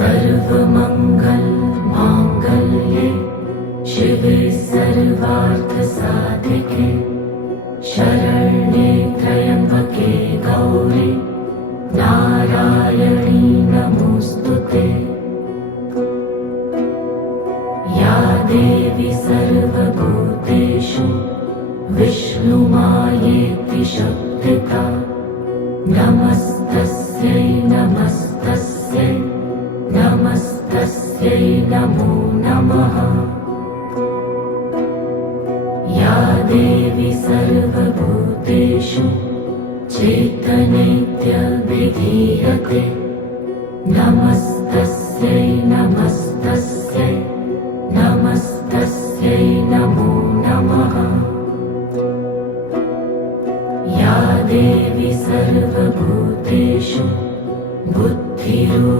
सर्वमंगल मांगल्ये शिवे सर्वार्थसाधिके शरण्ये त्र्यंबके गौरी नारायणी नमोस्तुते। या देवी सर्वभूतेषु विष्णुमायेति शक्तिता नमस्तस्यै नमस्तस्यै नमस्तस्यै नमो नमः। या देवी सर्वभूतेषु चैतन्येत्यभिधीयते नमस्ते